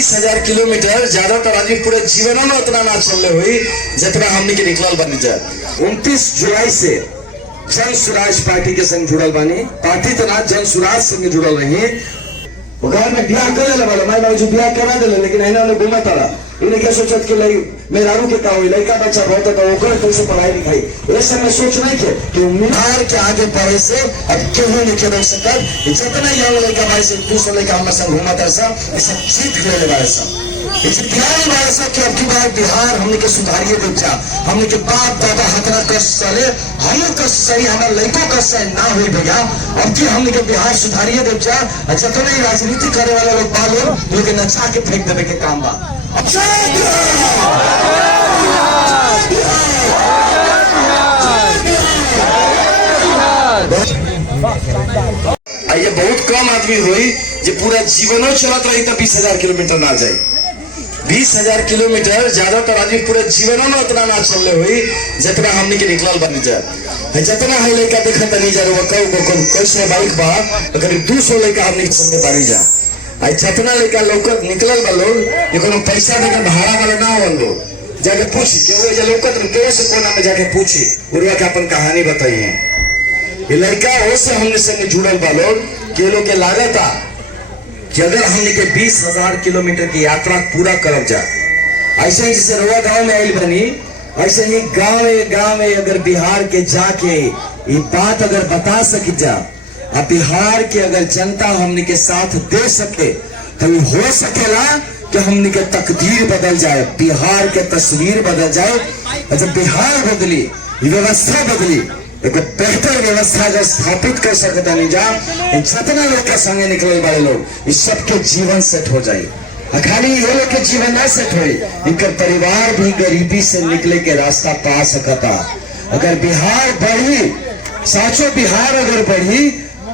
20,000 kilometre ज्यादातर आदमी पूरे जीवन में उतना ना चलले हुई जितना हमने के निकलल बनी जा। 29 जुलाई से जन स्वराज पार्टी के संग जुड़ल बानी। पार्टी तो ना जन स्वराज संग जुड़ल रही। घर में ब्याह करे वाला माई बाबू ब्याह करा दिले, लेकिन इन्हें घूमा तारा इन्हें क्या सोचत के मेहरारू के का लड़का बच्चा बहुत है तो कैसे पढ़ाई लिखाई ऐसे में सोच नहीं थे कि उम्मीदवार के आगे बढ़े से अब क्यों नहीं के रोक सकता। जितना यंग लड़का भाई से दूसरा लड़का हमारे संग घूमा था सब इसे जीत ले वाले सब ध्यान वाले सब कि अब की बार बिहार हमने के सुधारिए देख जा। हमने के बाप दादा हतना कष्ट चले हम कष्ट सही हमारे लड़कों कष्ट सही ना हुई भैया। अब की हमने के बिहार सुधारिए देख जा। जितने ही राजनीति करे वाले लोग बालो लोग नचा के फेंक देवे के काम बा। ये बहुत कम आदमी हुई जो पूरा जीवनों चलत रही तो 20,000 किलोमीटर ना जाए। 20,000 किलोमीटर ज्यादातर आदमी पूरे जीवनों में उतना ना चलले हुई जितना हमने के निकलल बनी जा। जितना है लड़का देखत नहीं जा रहा कैसे बाइक बा करीब 200 लड़का हमने के संगे बानी जा। जितना लड़का लोकत निकलल बा लोग ये पैसा देकर भाड़ा वाला ना हो लोग जाके पूछी के लोकत कैसे कोना में जाके पूछी उड़िया के अपन कहानी बताइए। ये लड़का उससे हमने संग जुड़ल बा लोग के लोग के लागत आ कि अगर हमने के 20,000 किलोमीटर की यात्रा पूरा करब जा। ऐसे ही जैसे रोआ गांव में आई बनी ऐसे ही गांव में अगर बिहार के जाके ये बात अगर बता सकी जा अब बिहार के अगर जनता हमने के साथ दे सके तो हो सकेला कि हमने के तकदीर बदल जाए, बिहार के तस्वीर बदल जाए। जब बिहार बदली व्यवस्था बदली एक बेहतर व्यवस्था जो स्थापित कर सकता नहीं जा जितना लोग के संगे निकले वाले लोग इस सबके जीवन सेट हो जाए। खाली ये लोग के जीवन ना सेट हो इनका परिवार भी गरीबी से निकले के रास्ता पा सकता। अगर बिहार बढ़ी साचो बिहार अगर बढ़ी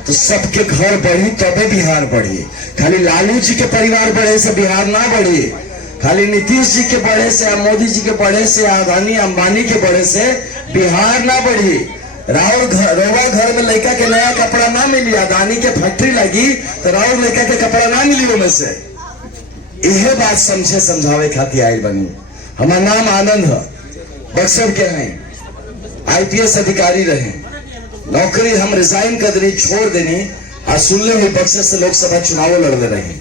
तो सबके घर बढ़ी तबे बिहार बढ़ी। खाली लालू जी के परिवार बढ़े से बिहार ना बढ़ी, खाली नीतीश जी के बढ़े से मोदी जी के बढ़े से अदानी अंबानी के बढ़े से बिहार ना बढ़ी। रोवा घर में लड़का के नया कपड़ा ना मिली, अदानी के फैक्ट्री लगी तो राउर लड़का के कपड़ा ना मिली उनमें से। यह बात समझे समझावे खातिर आई बनी। हमारा नाम आनंद है, बक्सर के हैं, IPS अधिकारी रहे। नौकरी हम रिजाइन कर देनी छोड़ देनी और सुनले हुए बक्सर से लोकसभा चुनाव लड़ने रहे।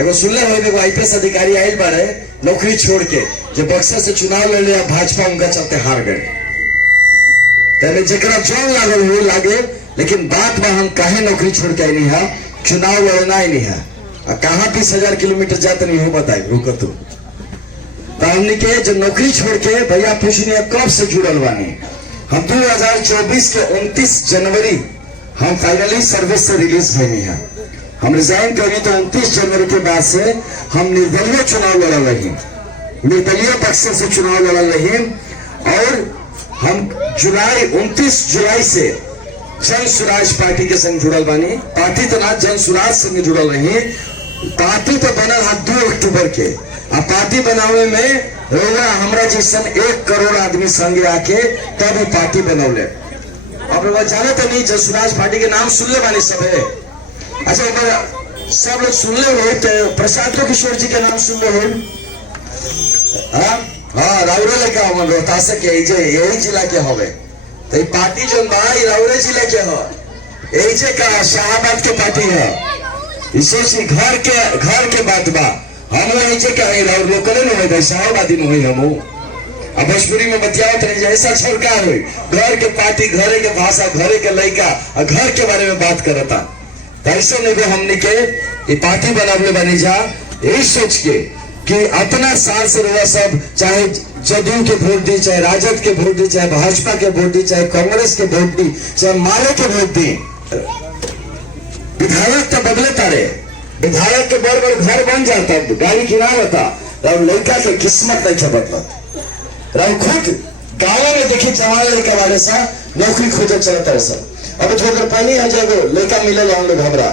एगो सुनले हुए एगो IPS अधिकारी आयल बारे नौकरी छोड़ के जो बक्सर से चुनाव लड़ लिया भाजपा उनका चलते हार गए। जरा जोन लागल हुए लागे लेकिन बात में हम काहे नौकरी छोड़ के आई नहीं है, चुनाव लड़ना ही नहीं है और कहाँ 20,000 किलोमीटर जाते नहीं हो बताए रुको तू। तो हमने के जो नौकरी छोड़ के भैया पूछने कब से जुड़ल बानी। हम 2024 के 29 जनवरी हम फाइनली सर्विस से रिलीज हुई है। हम रिजाइन करी तो 29 जनवरी के बाद से हम निर्दलीय चुनाव लड़ रही, निर्दलीय बक्सर से चुनाव लड़ रही और हम 29 जुलाई से जन स्वराज पार्टी के संग जुड़ल बानी। पार्टी तो ना जन स्वराज संग जुड़ल रही। पार्टी तो बनल है 2 अक्टूबर के और पार्टी बनावे में रोला हमरा जैसन 1 करोड़ आदमी संगे आके तब पार्टी बनौले। अब वो जाने तो नहीं जन स्वराज पार्टी के नाम सुनले बानी सब है। अच्छा सब लोग सुनले हो तो प्रशांत किशोर जी के नाम सुनले हो। हाँ राउरे लड़का हमन रोहतास के यही जिला के हवे तो पार्टी जो बा राउरे जिला के हो यही का शाहबाद के पार्टी है। इसे घर के बात बा हम यही के राउर लोग करे न हो शाहबादी में हुई हम अब भोजपुरी में बतियावत रही ऐसा सरकार हुई घर के पार्टी घरे के भाषा घरे के लड़का और घर के बारे में बात करता। ऐसे में हमने के ये पार्टी बनावले बनी जा यही सोच के कि अपना साल से रुआ सब चाहे जदयू के वोट दी, चाहे राजद के वोट दी, चाहे भाजपा के वोट दी, चाहे कांग्रेस के वोट दी, चाहे माले के वोट दी। विधायक तो बदले तारे, विधायक के बड़ बड़ घर बन जाता, गाड़ी किना रहता, लड़का के किस्मत नहीं बदलत। खुद गाँव में देखिए जवान लड़का वाले सा नौकरी खोजे चलता है सब। अब थोड़ा पहले आ जाएगा लड़का मिले हम लोग घबरा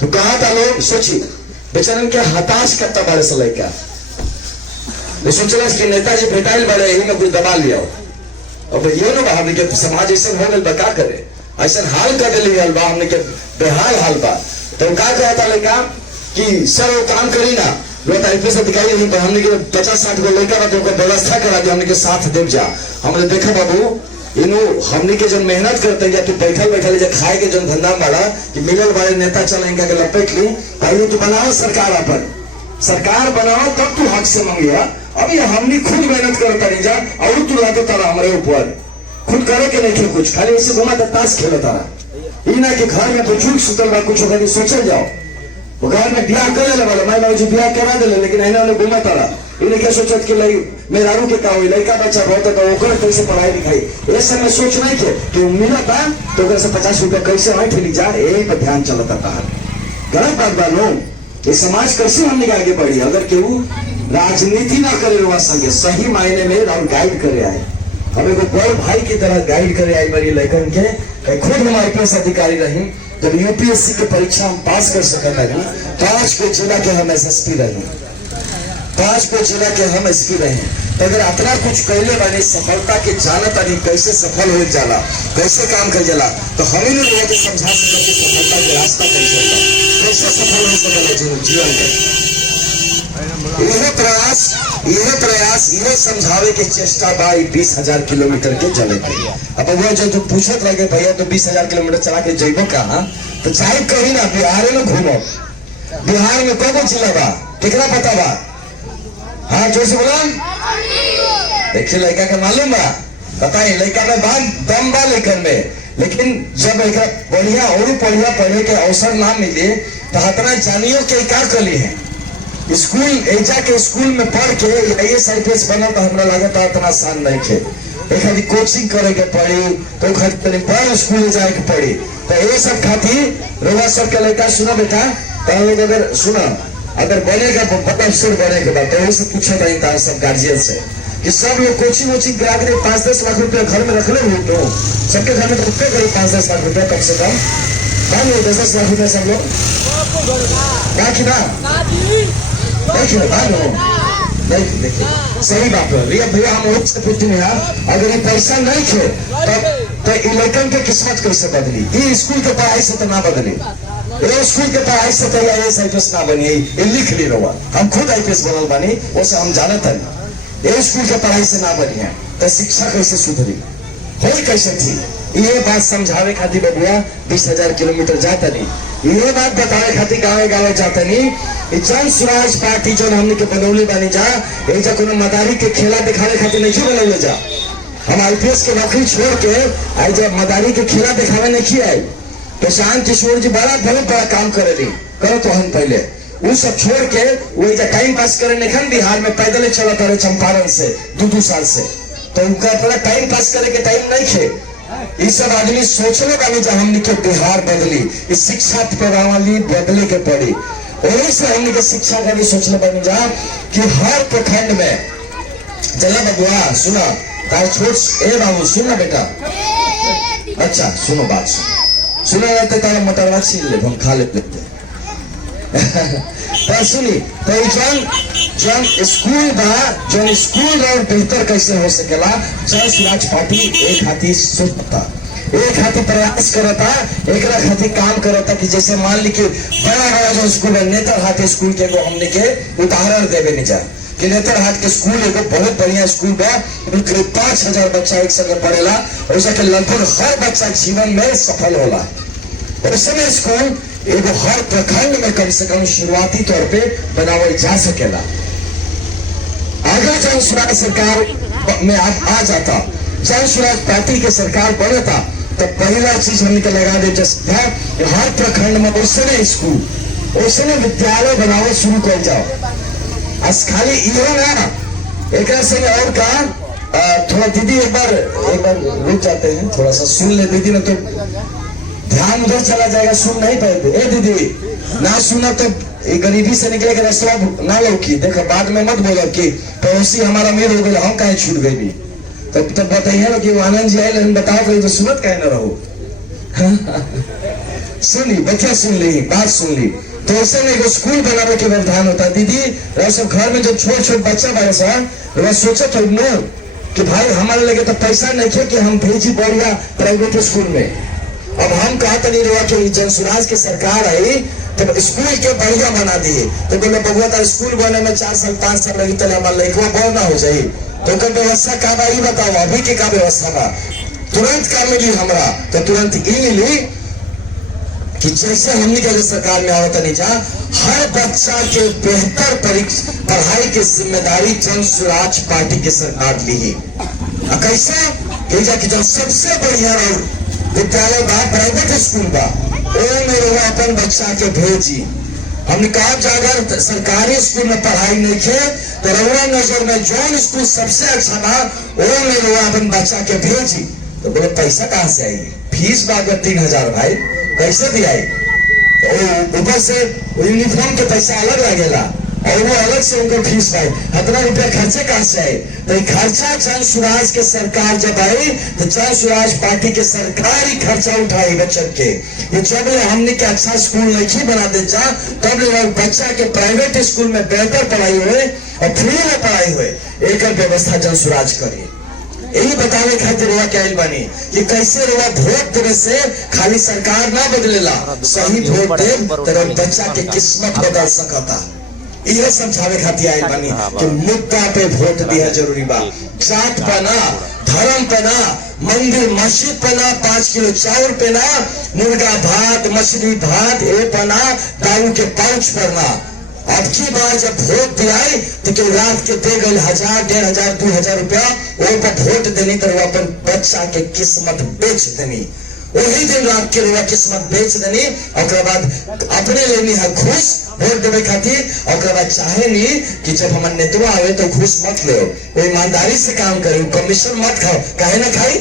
तो कहा था लोग सोची बेचारन के हताश करता बारे से लड़का सोचला कि नेताजी भेटाइल बारे यही में कुछ दबा लिया। अब ये ना हमने के समाज ऐसा हो गल बका करे ऐसा हाल कर दिली बा हमने के बेहाल हाल बा तो का कहता लड़का कि सर वो काम करी ना लोग आईपीएस अधिकारी नहीं पर हमने के 50-60 गो लड़का बा तो व्यवस्था करा दी हमने के साथ देव जा। हमने देखा बाबू इनो हमने के जन मेहनत करते या तू बैठल बैठल जे खाए के जन धंधा वाला कि मिलल वाले नेता चल इनका के लपेट ली पहले तू बनाओ सरकार अपन सरकार बनाओ तब तू हक से मांगिया। अभी हमने खुद मेहनत करता नहीं जा और तू लाते तारा हमारे ऊपर खुद करे के नहीं कुछ खाली ऐसे घुमा ताश खेलो तारा इना के घर में बुजुर्ग सुतल बा कुछ कभी सोचल जाओ वो घर में ब्याह कर ले वाला माई बाबूजी ब्याह करा दे लेकिन इन्होंने घुमा तारा इन्हें क्या सोचत कि मेहरारू के का हुई लड़का बच्चा बहुत तो ओकर कैसे पढ़ाई लिखाई ऐसे में सोच नहीं थे कि मिला था तो ओकर से 50 रुपया कैसे वहीं ठेली जा यही पर ध्यान चलता था। गलत बात बा लो ये समाज कैसे हमने आगे बढ़ी अगर केहू राजनीति ना करे रुआ संगे सही मायने में और गाइड करे आए हम एगो बड़ भाई की तरह गाइड करे आई बड़ी लड़कन के खुद हम आईपीएस अधिकारी रही जब यूपीएससी की परीक्षा हम पास कर सकता नहीं 5 को जिला के हम एसएसपी रही 5 को जिला के हम एसपी रहे तो अगर इतना कुछ कैले बने सफलता के जानत नहीं कैसे सफल हो जाला कैसे काम कर जाला तो हम ही लोगों को समझा सकते कि सफलता के रास्ता कैसे सफल हो सकता जीवन में। यह प्रयास यह समझावे के चेष्टा बा 20,000 किलोमीटर के चले थे। अब वो जो पूछत लगे भैया तो 20,000 किलोमीटर चला के जइबो कहाँ तो चाहे कहीं ना बिहार में घूमो बिहार में कौन जिला बा केकरा पता बा हाँ जोर से बोला देखिए लड़का के मालूम बा बताइए लड़का में बात दम बा लेखन में लेकिन जब एक बढ़िया और बढ़िया पढ़ने के अवसर ना मिले तो हतना जानियो के क्या कली है स्कूल एजा के स्कूल में पढ़ के आईएएस आईपीएस बनल तो हमरा लगता इतना आसान नहीं थे एक आदि कोचिंग करे के पड़ी तो खातिर बड़ा स्कूल जाए के पड़ी तो ये सब खातिर रोवा सब के लड़का सुनो बेटा तो लोग अगर सुनो अगर बनेगा बड़ा अफसर बनेगा बात तो से पूछा था इन सब गार्जियन से कि सब लोग कोचिंग वोचिंग करा के 5-10 लाख रुपया घर में रख ले तो सबके घर में तो रुपये करीब 5-10 लाख रुपया कम से कम मान लो 10 लाख रुपया सब लोग देखिए सही बात है भैया हम से पूछते हैं अगर ये पैसा नहीं थे तो इलेक्शन के किस्मत कैसे बदली ये स्कूल के पढ़ाई से तो ना बदली ये स्कूल के पढ़ाई से तो आईएएस आईपीएस ना बनी ये लिख ली रहा हम खुद आईपीएस बनल बनी उसे हम जानते हैं ये स्कूल के पढ़ाई से ना बनी है तो शिक्षा कैसे सुधरी हो कैसे थी ये बात समझावे खातिर बबुआ 20,000 किलोमीटर जाता नहीं ये बात बतावे खातिर गाँव जाता नहीं जन स्वराज पार्टी जो हमने के बनौले बनी जा एक कोनो मदारी के खेला दिखाने खातिर नहीं बनौले जा हम आईपीएस के नौकरी छोड़ के आई जब मदारी के खेला दिखावे नहीं आए प्रशांत किशोर जी बहुत बड़ा काम करेली करो तो हम पहले वो सब छोड़ के वो टाइम पास करे नहीं बिहार में पैदल चला रहे चंपारण से 2-2 साल से तो उनका थोड़ा टाइम पास करे के टाइम नहीं थे ये सब आदमी सोचने का जब हमने के बिहार बदली इस शिक्षा प्रणाली बदले के पड़ी और से हमने के शिक्षा का भी सोचने बनी जा कि हर प्रखंड में चला बबुआ सुना तार छोट ए बाबू सुनना बेटा अच्छा सुनो बात सुना रहते तारा मोटरवा छीन ले हम खा लेते सुनी तो जन स्कूल बा जन स्कूल और बेहतर कैसे हो सकेला जन स्वराज पार्टी एक हाथी सोचता एक हाथी प्रयास करता एक खातिर काम करता कि जैसे मान ली कि बड़ा जो स्कूल है नेतरहाट स्कूल के हमने के उदाहरण देवे नहीं जा कि नेतरहाट के स्कूल एगो बहुत बढ़िया स्कूल बा करीब 5,000 बच्चा एक संगे पढ़ेला और उसके लगभग हर बच्चा जीवन में सफल होला और समय स्कूल एगो हर प्रखंड में कम से कम शुरुआती तौर पे बनावल जा सकेला। अगर जन स्वराज सरकार में आ जाता जन स्वराज पार्टी के सरकार बनता तो पहला चीज हमने लगा दे हर प्रखंड में उसने स्कूल उसने विद्यालय बनावे शुरू कर जाओ खाली ये ना एक और का थोड़ा दीदी एक बार रुक जाते हैं थोड़ा सा सुन ले दीदी ना तो ध्यान उधर चला जाएगा सुन नहीं पाएंगे ए दीदी ना सुना तो गरीबी से निकले के रास्ता ना लौकी देखो बाद में मत बोलो कि पड़ोसी हमारा अमीर हो गया हम कहीं छूट गई भी तब बताइए ना कि आनंद जी आए बताओ कहीं तो सुनत कहीं ना रहो सुनी बच्चा सुन ली बात सुन ली तो ऐसे में एगो स्कूल बनाने के व्यवधान होता है दीदी सब घर में जो छोट बच्चा बारे सा सोचा तो नो कि भाई हमारे लगे तो पैसा नहीं थे कि हम भेजी बढ़िया प्राइवेट स्कूल में अब हम कहा तो नहीं रहा कि जन स्वराज की सरकार आई तो स्कूल के बढ़िया बना दिए। तो बोले बबुआ तार स्कूल बने में 4 साल 5 साल लगी, तो हमारा लड़का बड़ ना हो जाये। तो व्यवस्था का बा बताओ, अभी के का व्यवस्था बा? तुरंत का मिली हमरा? तो तुरंत ई मिली कि जैसे हमने के सरकार में आवत नहीं जा, हर बच्चा के बेहतर पढ़ाई की जिम्मेदारी जन स्वराज पार्टी की सरकार ली। कैसा कि जो सबसे बढ़िया विद्यालय बा, प्राइवेट स्कूल बा, में अपन बच्चा के भेजी। हमने कहा अगर सरकारी स्कूल में पढ़ाई नहीं खे तो रउआ नजर में जौन स्कूल सबसे अच्छा बा वो में रउआ अपन बच्चा के भेजी। तो बोले पैसा कहाँ से आई? फीस बा 3000 भाई, कैसे भी आई? तो ऊपर से यूनिफॉर्म के पैसा अलग लगेला और वो अलग से उनको फीस पाए। 17 रुपया खर्चे कहाँ से आए? तो खर्चा जन स्वराज के सरकार जब आई तो जन स्वराज पार्टी के सरकार ही खर्चा उठाई बच्चों के। ये जब हमने के अच्छा स्कूल नहीं बना दे जा, तब बच्चा के प्राइवेट स्कूल में बेहतर पढ़ाई हुए और फ्री में पढ़ाई हुए, एक व्यवस्था जन स्वराज करिए। यही बताने खातिर रुआ क्या बनी कि कैसे रुआ वोट देने से खाली सरकार ना बदलेला, सही वोट दे तो बच्चा के किस्मत बदल सकता। यह समझावे खातिर आयल बनी कि मुद्दा पे वोट दिया जरूरी बा। जात पे ना, धर्म पे ना, मंदिर मस्जिद पे ना, 5 किलो चावल पे ना, मुर्गा भात मछली भात ए पे ना, दारू के पाउच पर ना। अब की बार जब वोट दिलाई तो क्यों रात के दे गए 1000 1500 2000 रुपया वो पर वोट देनी तो अपन बच्चा के किस्मत बेच देनी। वही दिन रात के रुआ किस्मत बेच देनी और बाद अपने लेनी है घूस वोट देवे खातिर। और बाद चाहे नहीं कि जब हमारे नेतवा आवे तो घूस मत ले, वो ईमानदारी से काम करे, कमीशन मत खाओ। काहे ना खाई?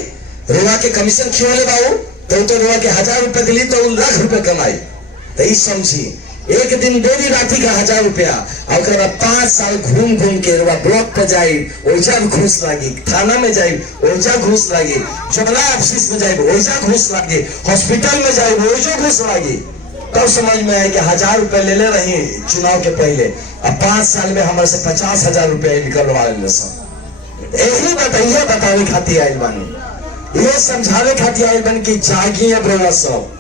रुआ के कमीशन क्यों ले बाबू? तो रुआ के 1000 रुपया दिली तो लाख रुपया कमाई। तो ये समझी एक दिन डेली राती का 1000 रुपया और 5 साल घूम घूम के ब्लॉक पे जाये ओजा घूस लागी, थाना में जाये ओजा घूस लागी, चौला ऑफिस में जाये ओजा घूस लागी, हॉस्पिटल में जाये ओजा घूस लागी। तब समझ में आए कि 1000 रुपया ले ले रही चुनाव के पहले, अब 5 साल में हमारे से 50,000 रुपया निकलवा ले सब। यही बतावे खातिर आयल बानी, ये समझावे खातिर आयल बानी कि जागी अब रोला सब।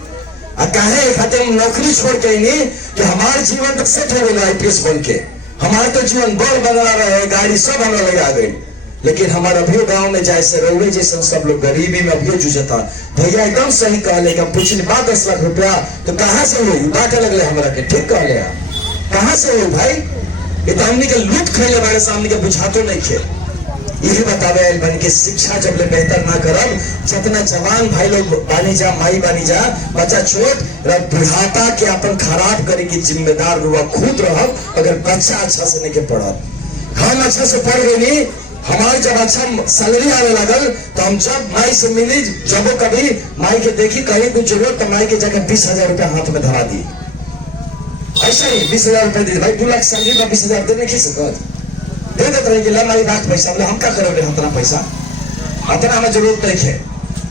कहे खाते हम नौकरी छोड़ के नहीं कि हमारे जीवन तक सेट हो गया IPS बन के, हमारे तो जीवन बड़ बदला रहे, गाड़ी सब हमें लगा गई। लेकिन हमारा अभी गांव में जैसे रउे जैसे सब लोग गरीबी में अभी जूझता। भैया एकदम सही कहले कि पूछने बात 10 लाख रुपया तो कहाँ से हुई? बांटे लगले हमरा के, ठीक कहले कहाँ से हुई भाई? ये तो हमने के लूट खेले बारे सामने के बुझातो नहीं खे। यही बतावे बन के शिक्षा जब ले बेहतर ना करब, जितना जवान भाई लोग बानी जा, माई बानी जा, बच्चा छोट बुढ़ापा के अपन खराब करे की जिम्मेदार रुआ खुद रहब। अगर बच्चा अच्छा से नहीं के पढ़ब, हम अच्छा से पढ़ गई नहीं, हमारे जब अच्छा सैलरी आने लगल तो हम जब माई से मिली, जब कभी माई के देखी कहीं कुछ जरूरत तो माई के जाकर 20,000 रुपया हाथ में धरा दी। ऐसा ही 20,000 रुपया दी भाई, 2 लाख सैलरी का 20,000 दे नहीं सकत, दे देते रहे कि हमारी बात पैसा हम क्या करोगे इतना पैसा, इतना हमें जरूरत नहीं है।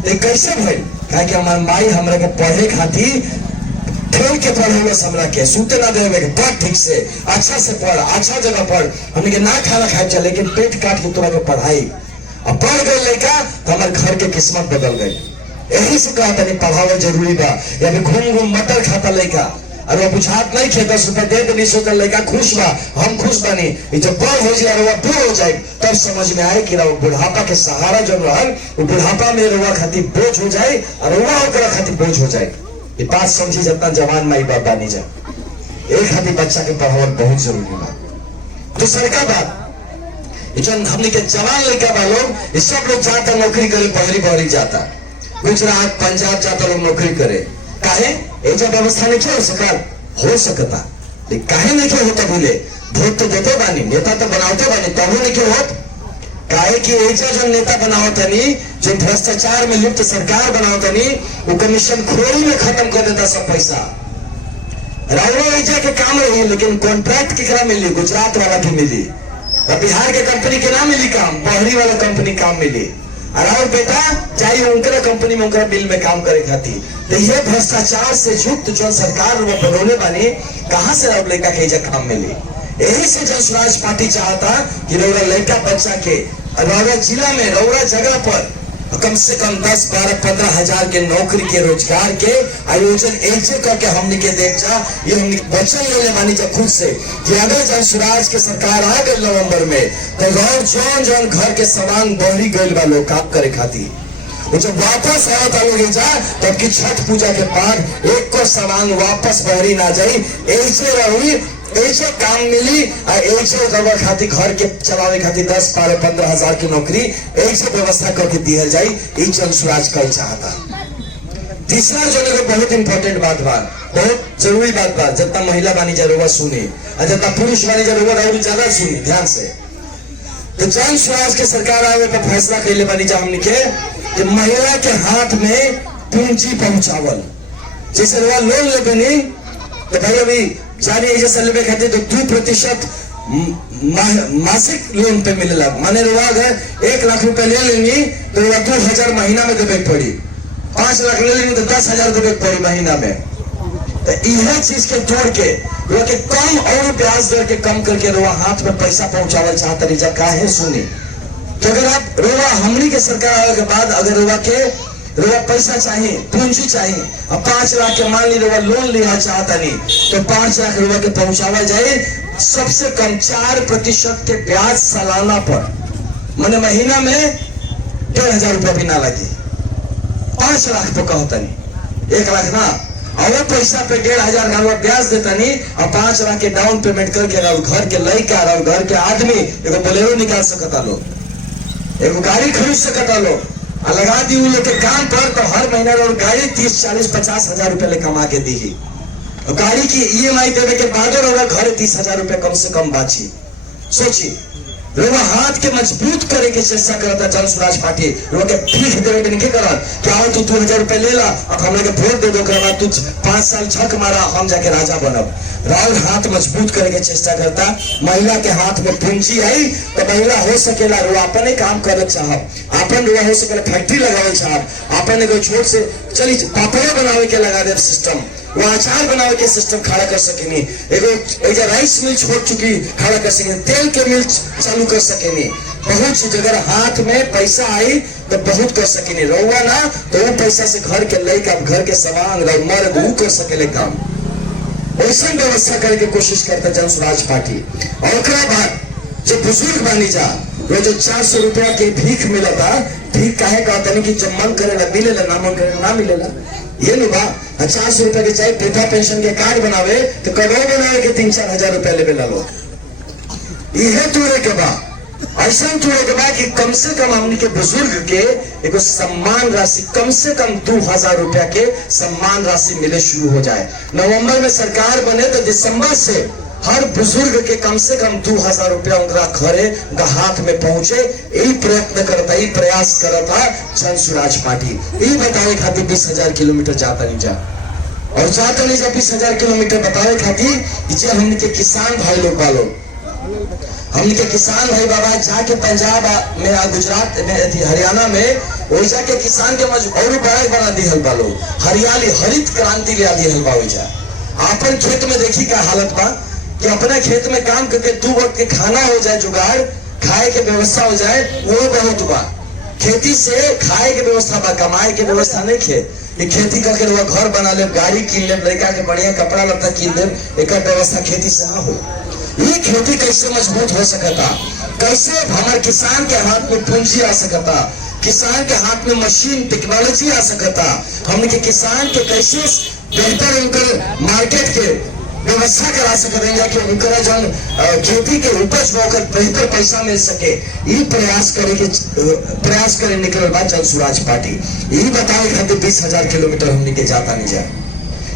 तो कैसे भाई कहा कि हमारे माई हमरा के पढ़े खातिर खेल के पढ़े हमरा के सूते ना दे, पढ़ ठीक से, अच्छा से पढ़, अच्छा जगह पढ़, हमने के ना खाना खाए चल लेकिन पेट काट के तोरा के पढ़ाई। अब पढ़ गए लड़का तो हमारे घर के किस्मत बदल गई। यही से कहा था नहीं पढ़ावा जरूरी बा। या घूम घूम मटर खाता लड़का और वो बुझात नहीं खे 10 रुपया दे देनी सोचल लड़का खुश बा, हम खुश बनी। जब बड़ हो जाए रुआ बूढ़ हो जाए तब समझ में आए कि बुढ़ापा के सहारा जो रहल वो बुढ़ापा में रुआ खातिर बोझ हो जाए और रुआ ओकरा खातिर बोझ हो जाए। ये बात समझी जितना जवान माई बाप बानी जा, एक खातिर बच्चा के पढ़ावल बहुत जरूरी बा। दूसर का बात जो हमने के जवान लड़का बा लोग, सब लोग जाता नौकरी करे, बहरी जाता, गुजरात पंजाब जाता लोग नौकरी करे। काहे ऐसा व्यवस्था नहीं हो सकता, लेकिन काहे नहीं क्यों होता? बोले वोट तो देते बानी, नेता तो बनाते बानी, तब नहीं क्यों होत? काहे कि ऐसा जो नेता बनावत नहीं, जो भ्रष्टाचार में लिप्त सरकार बनावत नहीं, वो कमीशन खोरी में खत्म कर देता सब पैसा। रावलो ऐसा के काम रही, लेकिन कॉन्ट्रैक्ट केकरा मिली? गुजरात वाला की मिली, और बिहार के कंपनी के ना मिली काम, बहरी वाला कंपनी काम मिली। और बेटा चाहिए उनका कंपनी में उनका बिल में काम करे खाती। तो ये भ्रष्टाचार से युक्त जो सरकार वो बनोने बानी, कहाँ से अब लड़का के काम मिली? यही से जन स्वराज पार्टी चाहता कि रौरा लड़का बच्चा के रौरा जिला में रौरा जगह पर कम से कम 10, 12, 15 हजार के नौकरी के रोजगार के आयोजन ऐसे करके हमने के देख जा। ये हमने वचन ले मानी जा खुद से कि अगर जन स्वराज के सरकार आ गई नवंबर में तो जौन जौन घर के सामान बहरी गईल बा लोग काम करे खातिर वो जब वापस आवत लोग जा तब की छठ पूजा के बाद एक को सामान वापस बहरी ना जाई, ऐसे रही ऐसे काम मिली ऐसे दवा खातिर घर के चलावे खातिर 10, 12, 15 हजार की नौकरी ऐसे व्यवस्था करके दिया जाए। ये जन स्वराज कर चाहता। तीसरा जो है बहुत इंपॉर्टेंट बात बहुत जरूरी बात जितना महिला बानी जरूर सुनी और जितना पुरुष बानी जरूर और ज्यादा सुनी ध्यान से। तो जन स्वराज के सरकार आवे पर फैसला कैले बानी जा हमने के कि महिला के हाथ में पूंजी पहुंचावल। जैसे लोन ले बनी तो भाई अभी जाने जैसे लेवे खातिर तो 2% मासिक लोन पे मिलेला। माने रुआ अगर 1 लाख रुपए ले लेनी तो 2000 महीना में देवे पड़ी, 5 लाख ले लेनी तो 10,000 देवे पड़ी महीना में। तो यह चीज के जोड़ के कम और ब्याज दर के कम करके रुआ हाथ में पैसा पहुंचावल चाहता रही जा। काहे सुनी तो अगर आप रुआ हमनी के सरकार आने के बाद अगर रुआ पैसा चाहिए, पूंजी चाहिए और 5 लाख के मान ली रुआ लोन लिया चाहता नहीं तो 5 लाख रुपए के पहुंचावा जाए सबसे कम 4% के ब्याज सालाना पर। मैंने महीना में 1,500 रुपया भी ना लगे। 5 लाख पे कहता नहीं, 1 लाख ना और पैसा पे 1,500 का रुपया ब्याज देता नहीं और 5 लाख के डाउन पेमेंट करके घर के लड़का और घर के आदमी एगो बोलेरो निकाल सकता लोग, एगो गाड़ी खरीद सकता लोग और लगा दी लोग के काम पर तो हर महीना और गाड़ी 30, 40, 50 हजार रुपए ले कमा के दी। और गाड़ी की EMI देवे के बाद और घर 30,000 रुपए कम से कम बाची। सोची लोग हाथ के मजबूत करे के चेष्टा करता जन स्वराज पार्टी लोग के भीख देवे के नहीं करत क्या हो तू 2,000 रुपए ले ला अब हमने के वोट दे दो करवा तू 5 साल झक मारा हम जाके राजा बनब। राहुल हाथ मजबूत करे के चेष्टा करता। महिला के हाथ में पूंजी आई तो महिला हो सकेला रुआ अपने काम करे चाहब, अपन रुआ हो सकेला फैक्ट्री लगावे चाहब, अपन एगो छोट से चली पापड़ बनावे के लगा दे सिस्टम, वो अचार बनावे के सिस्टम खड़ा कर सकेनी, एगो राइस मिल छोड़ चुकी खड़ा कर सकेनी, तेल के मिल चालू कर सकेनी। बहुत सी जगह हाथ में पैसा आई तो बहुत कर सकेनी। रहुआ ना तो वो पैसा से घर के लड़का घर के सामान मर्द वो कर सकेले काम। ऐसा व्यवस्था करे के कोशिश करता जन स्वराज पार्टी। और बाद जो बुजुर्ग बानी जा वो जो 400 रुपया के भीख मिलता, भीख काहे कहता नहीं कि जब मन करे मिलेला ना मन करे ना मिलेला ये नहीं बा। 400 रुपया के चाहे वृद्धा पेंशन के कार्ड बनावे तो करोड़ बनावे के 3-4 हजार रुपया ले बेला लोग। यह तुरे के बा ऐसा तुरे के बा कि कम से कम हमने के बुजुर्ग के एक सम्मान राशि कम से कम 2,000 रुपया के सम्मान राशि मिले शुरू हो जाए। नवंबर में सरकार बने तो दिसंबर से हर बुजुर्ग के कम से कम 2,000 रुपया उनका घरे उनका हाथ में पहुंचे। यही प्रयत्न करता, यही प्रयास करता जन स्वराज पार्टी। यही बतावे खातिर 20,000 किलोमीटर जाता नहीं जा और जाता नहीं जा 20,000 किलोमीटर बतावे खातिर जे हमने के किसान भाई लोग बालो हमने के किसान भाई बाबा जाके पंजाब में गुजरात में हरियाणा में वैसा के किसान के और बड़ा बना दी हलबा लोग हरियाली हरित क्रांति ले दी हलबा वैसा। अपन खेत में देखी का हालत बा कि अपना खेत में काम करके 2 वक्त के खाना हो जाए, जुगाड़ खाए के व्यवस्था हो जाए, वो बहुत बा। खेती से खाए के व्यवस्था बा, कमाए के व्यवस्था नहीं खे। ये खेती करके वो घर बना ले, गाड़ी कीन ले, लड़का के बढ़िया कपड़ा लत्ता कीन ले, एक व्यवस्था खेती से ना हो। ये खेती कैसे मजबूत हो सकता, कैसे हमारे किसान के हाथ में पूंजी आ सकता, किसान के हाथ में मशीन टेक्नोलॉजी आ सकता, हमने के किसान के कैसे बेहतर उनकर मार्केट के व्यवस्था करा सकते हैं कि उनका जन खेती के उपज होकर बेहतर पैसा मिल सके। ये प्रयास करे निकल बा जन स्वराज पार्टी। यही बताए खातिर 20,000 किलोमीटर हमने के जाता नहीं जाए।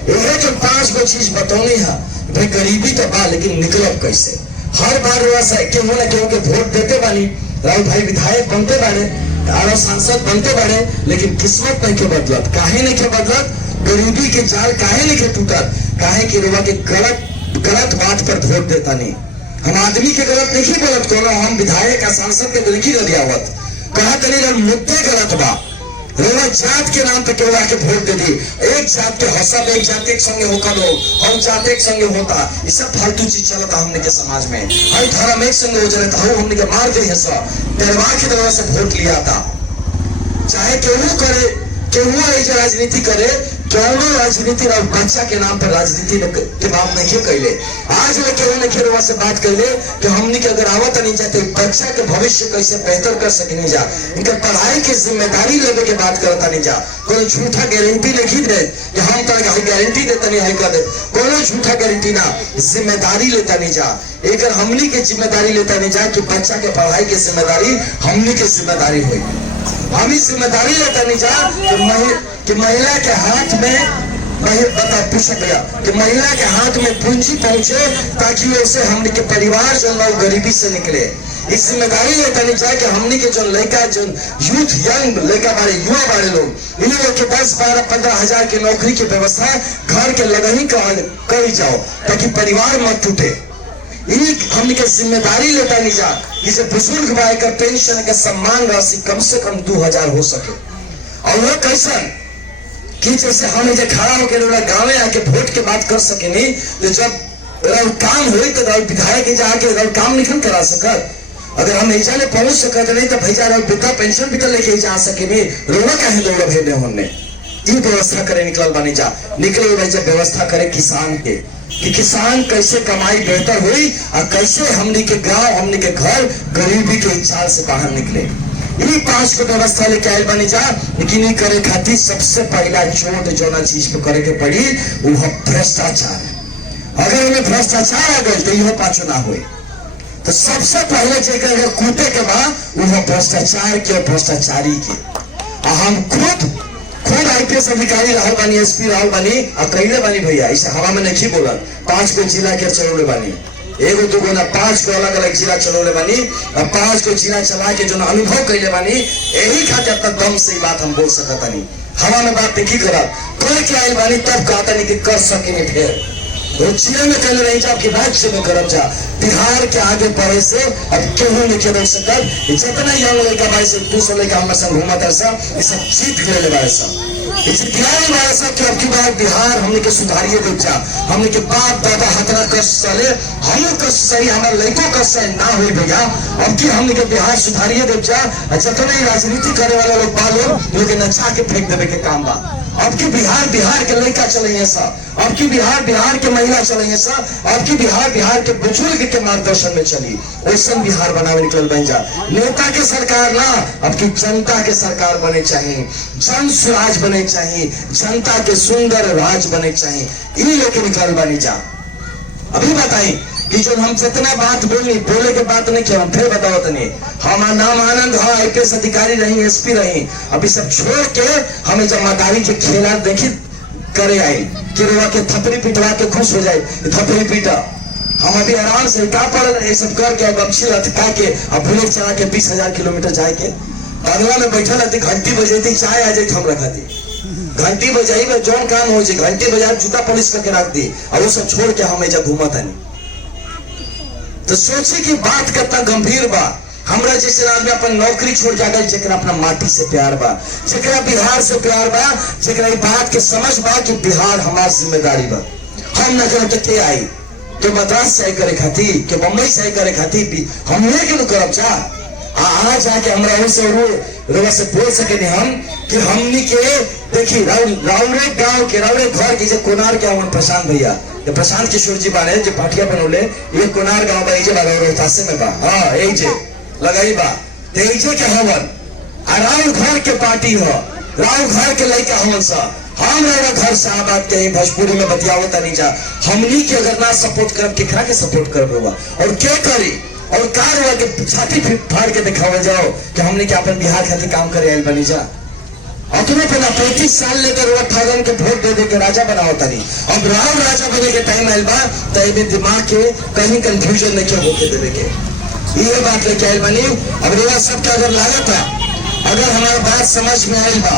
यह जो 5 गो चीज बतौनी है भाई गरीबी तो बा लेकिन निकलब कैसे। हर बार केहू ना केहू के वोट देते बानी, राहुल भाई विधायक बनते बाड़े और सांसद बनते बाड़े, लेकिन किस्मत नहीं के बदलत। काहे नहीं के बदलत, गरीबी के जाल काहे नहीं के टूटत, काहे कि रुआ के गलत बात पर वोट देता नहीं। हम आदमी के गलत नहीं बोलत कोनो, हम विधायक का सांसद के नहीं रलियावत कहा तनी मुद्दे गलत बा। रुआ जात के नाम पे केहू आके वोट दे दी, एक जात के हौसला एक जात एक संगे होकर लोग हम जात एक संगे होता, ये सब फालतू चीज चलता हमने के समाज में। हर धर्म एक संगे हो जाता हमने के मार दे हिस्सा डरवा की तरह से वोट लिया था। चाहे केहू करे, केहू ऐसे राजनीति करे, केहू राजनीति और बच्चा के नाम पर राजनीति के नाम नहीं कैले। आज में केहू ने खेरवा से बात कैले कि हमने के अगर आवत नहीं जाते बच्चा के भविष्य कैसे बेहतर कर सके जा, इनका पढ़ाई की जिम्मेदारी लेने के बात करता नहीं जा। कोई झूठा गारंटी नहीं दे कि हम तरह गारंटी देता नहीं है कर दे, कोई झूठा गारंटी ना, जिम्मेदारी लेता नहीं जा। एक हमनी के जिम्मेदारी लेता नहीं जा कि बच्चा के पढ़ाई की जिम्मेदारी हमनी के जिम्मेदारी हुई। हम इस जिम्मेदारी लेता नहीं जा कि महिला के हाथ में बता पूछ गया कि महिला के हाथ में पूंजी पहुंचे ताकि उससे हमने के परिवार जो लोग गरीबी से निकले। इस जिम्मेदारी लेता नहीं चाहे कि हमने के जो लड़का जो यूथ यंग लड़का बारे युवा बारे लोग इन लोग के 10, 12, 15 हजार की नौकरी की व्यवस्था घर के लगा ही कर जाओ ताकि परिवार मत टूटे। हमने के जिम्मेदारी लेता नहीं जा जिसे बुजुर्ग भाई का पेंशन का सम्मान राशि कम से कम 2000 हो सके। और वो कैसा कि जैसे हम जो खड़ा होकर गाँव में आके वोट के बात कर सके नहीं, तो जब काम हुई तो विधायक जाके काम नहीं करा सकत। अगर हम ऐसा ने पहुंच सकते नहीं तो भैया वृद्धा पेंशन भी तो लेके जा सके नहीं, रोना कहे दौड़ भेजे हमने ये व्यवस्था करे निकल बनी जा निकले भाई जब व्यवस्था करे किसान के कि किसान कैसे कमाई बेहतर हुई और कैसे हमने के गांव हमने के घर गरीबी के चाल से बाहर निकले। यही 5 को व्यवस्था लेके आए बनी जा। लेकिन ये करे खातिर सबसे पहला चोट जो ना चीज को करे के पड़ी वो भ्रष्टाचार। अगर उन्हें भ्रष्टाचार आ गए तो यह पाछो ना हुए। तो सबसे पहले जो कूटे के बाद वो भ्रष्टाचार के और भ्रष्टाचारी के। हम खुद IPS अधिकारी रहल बानी, SP रहल बानी और कैले बानी भैया इसे हवा में नहीं बोला। 5 को जिला के चलौले बानी, एगो दूगो ना 5 को अलग अलग जिला चलौले बानी और 5 को जिला चला के जो अनुभव कैले बानी यही खातिर तक दम से बात हम बोल सकता नहीं। हवा में बात देखी करा कर के आये बानी तब कहता नहीं कि कर सके नहीं। फिर जिले में कल नहीं जा कि राज्य में करब जा। बिहार के आगे बढ़े से अब केहू नहीं खेल सकत। जितना यंग लड़का बाई से 200 लड़का हमारे संग घूमा था सब ये सब जीत ले बारे सब दिलाई बारे सब कि अब की बार बिहार हमने के सुधारिए देख जा। हमने के बाप दादा हतरा कष्ट चले हम कष्ट सही हमारे लड़कों कष्ट ना हुई भैया। अब की हमने के बिहार सुधारिए देख जा। जितना ही राजनीति करे वाले लोग बालो लोग नचा के फेंक देवे के काम बा। अब की बिहार के लड़का चले सब, अब की बिहार के महिला चले सब, अब की बिहार के बुजुर्ग के मार्गदर्शन में चली वैसा बिहार बनावे निकल बन जा। नेता के सरकार ना अब की जनता के सरकार बने चाहिए, जन स्वराज बने चाहिए, जनता के सुंदर राज बने चाहिए। इन्हीं लोग निकल बनी जा। अभी बताई कि जो हम जितना बात बोले के बात नहीं किया हम फिर बताओ तो नहीं। हमारा नाम आनंद है, IPS अधिकारी रही, SP रही। अभी सब छोड़ के हमें जमादारी के खेला देखी करे आई कि रुआ के थपड़ी पिटवा के खुश हो जाए थपड़ी पीटा। हम अभी आराम से का पर ये सब करके गमछी लटका के अब बुलेट चला के 20,000 किलोमीटर जाए के बंगला में बैठल रहती घंटी बजेती चाय आ जाती हम रखती घंटी बजाई में जौन काम हो जाए घंटी बजा जूता पुलिस करके रख दी और वो सब छोड़ के हम ऐसा घूमता नहीं। तो सोचे कि बात कितना गंभीर बा। हमरा जैसे आदमी अपन नौकरी छोड़ जाकर जरा अपना माटी से प्यार बा, जरा बिहार से प्यार बा, जरा बात के समझ बा कि बिहार हमार जिम्मेदारी बा। हम न करे के आई के मद्रास से करे खाती के बम्बई से करे खाती हम क्यों करब जा। आज आके हमरा से बोल सके नहीं हम कि हमनी के देखी राउरे गांव के राउरे घर के जे कोनार के हमन प्रशांत भैया प्रशांत किशोर जी बाने जो पाठिया बनौले ये कोनार गांव बा जे लगा रोहतासे में बा। हां यही जे लगाई बा तेजे के हवन आ राउर घर के पार्टी हो राउर घर के लड़का हमन सा हम घर से बात के भोजपुरी में बतियावत नहीं जा। हमनी के अगर ना सपोर्ट करब केकरा के सपोर्ट करब और क्या करी और कार हुआ के छाती फाड़ के दिखावा जाओ कि हमने क्या अपन बिहार खातिर काम करे आयल बनी जा। अपने पहला 35 साल लेकर वो ठागन के वोट दे के राजा बनाओ तारी। अब राव राजा बने के टाइम आयल बा तो दिमाग के कहीं कंफ्यूजन नहीं क्यों होके देवे के ये बात लेके आयल बनी। अब रेवा सबका अगर लागत था अगर हमारा बात समझ में आयल बा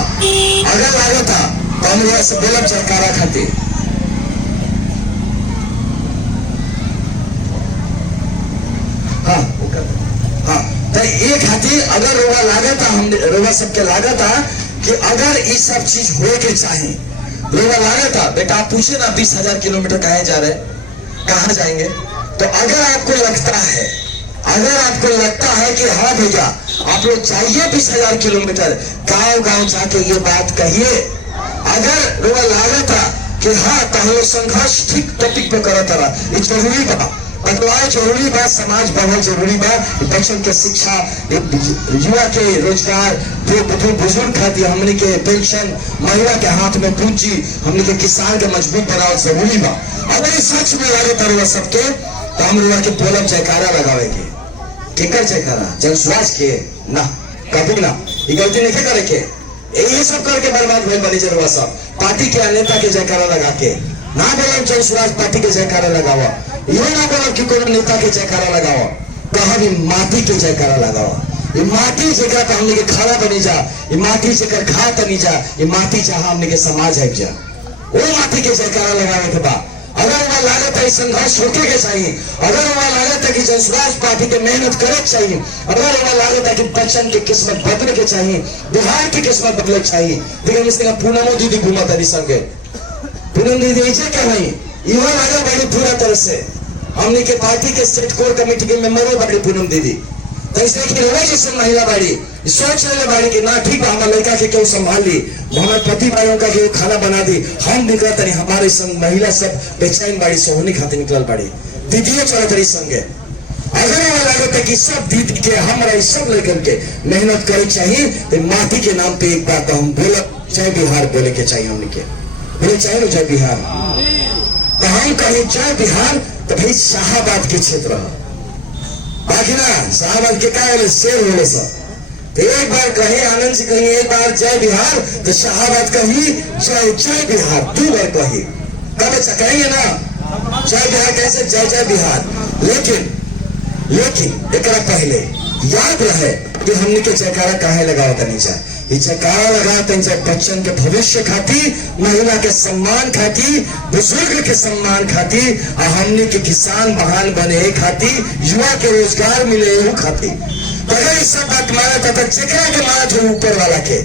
अगर लागत था तो हम यहाँ से बोलब सरकारा खातिर। हाँ तो एक खातिर अगर रोगा लागत हम रोगा सबके लागत कि अगर ये सब चीज हो के चाहे रोगा लागत बेटा आप पूछे ना 20,000 किलोमीटर कहाँ जा रहे कहाँ जाएंगे। तो अगर आपको लगता है कि हाँ भैया आप लोग जाइए 20,000 किलोमीटर गांव गांव जाके ये बात कहिए। अगर रोवा लागत था कि हाँ तो हम लोग संघर्ष ठीक टॉपिक पे करत रहा, ये जरूरी बा, बदलाव जरूरी बा, समाज बढ़ल जरूरी बा, बच्चन के शिक्षा, युवा के रोजगार, बुजुर्ग खातिर हमने के पेंशन, महिला के हाथ में पूंजी, हमने के किसान के मजबूत बनाव जरूरी बा। अगर सच में लगे तरह सबके तो हम लोग के बोलब जयकारा लगावे के, केकर जयकारा? जनस्वास्थ्य के ना, कभी ना, ये गलती नहीं करे के, ये सब करके बर्बाद भइल बनी जरूर सब। पार्टी के नेता के जयकारा लगा के ना बोलब जनस्वास्थ्य पार्टी के जयकारा लगावा, ये ना बोलब कि कोनो नेता के जयकारा लगावा, कहा भी माटी के जयकारा लगावा। ये माटी जेकरा पे हमने के खाना बनी जा, ये माटी जेकर खा तनी जा, ये माटी जहाँ हमने के समाज है जा, वो माटी के जयकारा लगावे के बाद अगर वह लागत है संघर्ष होके के चाहिए, अगर वह लागत है कि जनस्वास्थ्य पार्टी के मेहनत करे चाहिए, अगर वह लागत है कि बच्चन की किस्मत बदले के चाहिए, बिहार की किस्मत बदले चाहिए। लेकिन इसने पूनमो दीदी घूमा तरी संगे, पूनम दीदी ऐसे क्या नहीं, युवा लगा बड़ी पूरा तरह से हमने के पार्टी के स्टेट कोर कमेटी के मेंबर हो बड़ी पूनम दीदी, तो इसलिए कि रोज जैसे महिला बाड़ी सोच रहे बाड़ी कि ना ठीक है हमारे लड़का के क्यों संभाल ली, हमारे पति भाइयों का क्यों खाना बना दी, हम निकल तरी हमारे संग महिला सब बेचैन बाड़ी सोहनी खाते निकल बाड़ी, दीदियों चल तरी संगे। अगर वो लागत है कि सब दीदी के हमारा सब लेकर के मेहनत करे चाहिए, तो माटी के नाम पे एक बात हम बोला जय बिहार बोले के चाहिए, हमने के बोले चाहिए जय बिहार, तो हम कहें जय बिहार तो भाई शाहाबाद के क्षेत्र बाकी ना, शाहबाद के क्या शेर होने सब, तो एक बार कहे आनंद जी कहीं एक बार जय बिहार तो शाहबाद कही जय जय बिहार, 2 बार कही, कब कहेंगे ना जय बिहार कैसे जय जय बिहार। लेकिन एक पहले याद रहे कि हमने के जयकारा काहे लगाओ तनी चाहे, ये जयकारा लगा तनी चाहे बच्चन के भविष्य खातिर, महिला के सम्मान खातिर, बुजुर्ग के सम्मान खातिर, और हमने के किसान महान बने खातिर, युवा के रोजगार मिले खातिर। अगर इस सब बात माना था जकरा के मानत हो ऊपर वाला के,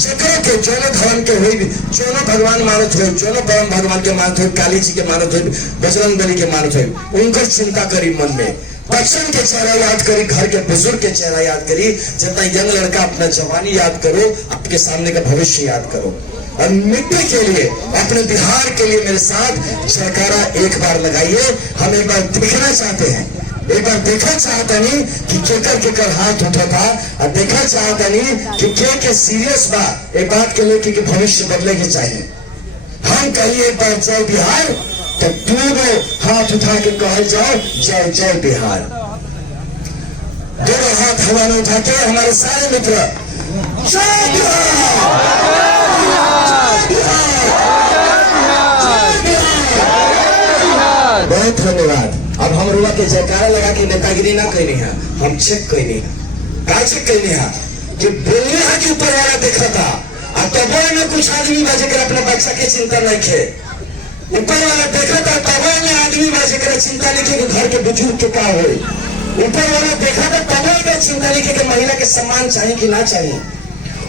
जकरा के जोनो धर्म के हुई, जोनो भगवान मानत हो, जोनो परम भगवान के मानत हो, काली जी के मानत हो, बजरंग बली के मानत हो, उनकर चिंता करी मन में, बच्चन के चेहरा याद करी, घर के बुजुर्ग के चेहरा याद करी, जितना यंग लड़का अपना जवानी याद करो, आपके सामने का भविष्य याद करो। और मिट्टी के लिए, अपने बिहार के लिए मेरे साथ जयकारा एक बार लगाइए। हम एक बार देखना चाहते हैं, एक बार देखा चाहता नहीं कि केकर हाथ उठा था, और देखा चाहता नहीं कि के सीरियस बा एक बात के लेके कि भविष्य बदले के चाहिए। हम कहिए एक बार जय बिहार तो 2 हाथ उठा के कह जाओ जय जय बिहार, 2 हाथ हवा में उठा के हमारे सारे मित्र जय बिहार, बहुत धन्यवाद। अब हम रुआ के जयकारा लगा के नेतागिरी ना कहनी है, हम चेक कहनी है, क्या चेक कहनी है कि बोलने है कि ऊपर वाला देखा था, और तब में कुछ आदमी बाजे कर अपने बच्चा के चिंता नहीं खे, ऊपर वाला देखा था तब में आदमी बाजे कर चिंता नहीं कि घर के बुजुर्ग के क्या हो, ऊपर वाला देखा था तब में चिंता नहीं कि महिला के सम्मान चाहिए कि ना चाहिए,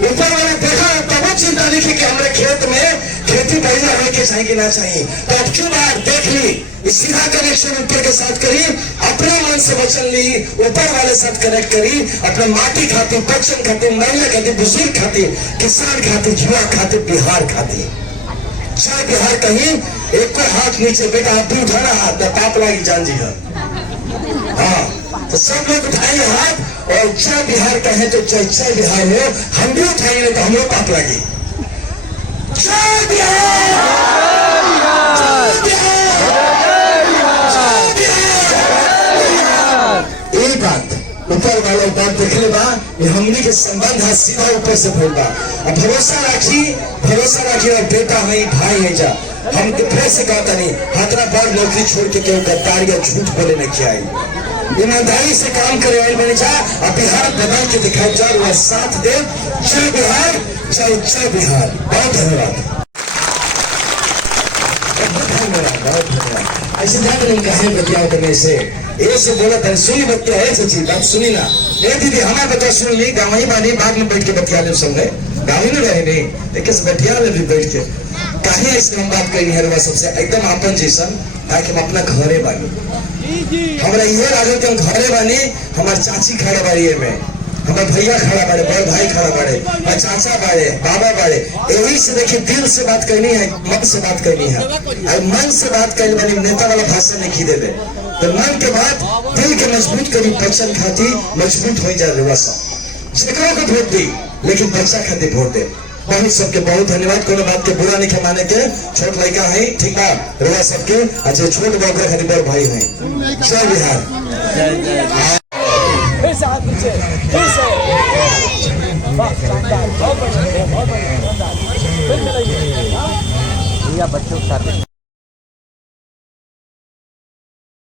ऊपर वाला देखा तब चिंता नहीं कि हमारे खेत में खेती बढ़िया होने के चाहिए कि ना चाहिए। तो अब क्यों बार देख ली, सीधा कनेक्शन ऊपर के साथ करी, अपने मन से वचन ली, ऊपर वाले साथ कनेक्ट करी, अपने माटी खातिर, बच्चन खातिर, महिला खातिर, बुजुर्ग खातिर, किसान खातिर, युवा खातिर, बिहार खातिर जय बिहार कहीं। एक को हाथ नीचे, बेटा आप भी उठाना हाथ, तो पाप लागी जान जी है। हाँ तो सब लोग उठाएंगे हाथ और जय बिहार कहें तो जय जय बिहार हो, हम भी उठाएंगे तो हम लोग पाप लगे। जय बिहार, एक बात ऊपर वाला बात देखले बा, ये हमनी के संबंध है सीधा ऊपर से भइल बा। अब भरोसा राखी और बेटा है भाई है जा, हम फिर से कहता नहीं हाथरा बड़ नौकरी छोड़ के केवल गद्दारी या झूठ बोले न क्या आई, ईमानदारी से काम करे वाले बने जा, और बिहार बदल के दिखाए जा, वह साथ दे। जय बिहार, जय जय बिहार। बहुत धन्यवाद, बहुत धन्यवाद। ऐसे ध्यान नहीं कहे बतियाओ करने से, ऐसे बोला था सुनी बतिया है सच्ची बात सुनी ना। ए दीदी हमारे बता सुन ली, गाँव ही बानी बाग में बैठ के बतिया ले संगे, गाँव ही नहीं रहे नहीं लेकिन बतिया ले भी बैठ के कहीं ऐसे हम बात कही है सबसे एकदम अपन जैसा, ताकि हम अपना घरे बानी, हमारा ये लागल कि हम घरे बानी, हमारे चाची खड़े बाड़ी में, हमारे भैया खड़ा बाड़े, बड़ भाई खड़ा बाड़े, हमारे चाचा बाड़े, बाबा बाड़े। यही से देखिए दिल से बात करनी है, मन से बात करनी है। और मन से बात करनी वाली नेता वाला भाषण नहीं खी देवे, तो मन के बाद दिल के मजबूत करी, बच्चन खाती मजबूत हो जाए। रुआ सब जेकरों को वोट दी, लेकिन बच्चा खातिर वोट दे। बहुत सबके बहुत धन्यवाद। कोनो बात के बुरा नहीं माने के, छोट लड़का है, ठीक बा, रुआ सबके अच्छा छोट बाबा खातिर बड़ भाई है। जय बिहार। फिर से हाथ नीचे, फिर से वाह, शानदार, बहुत बढ़िया, बहुत बढ़िया, फिर मिलेंगे। भैया बच्चों के साथ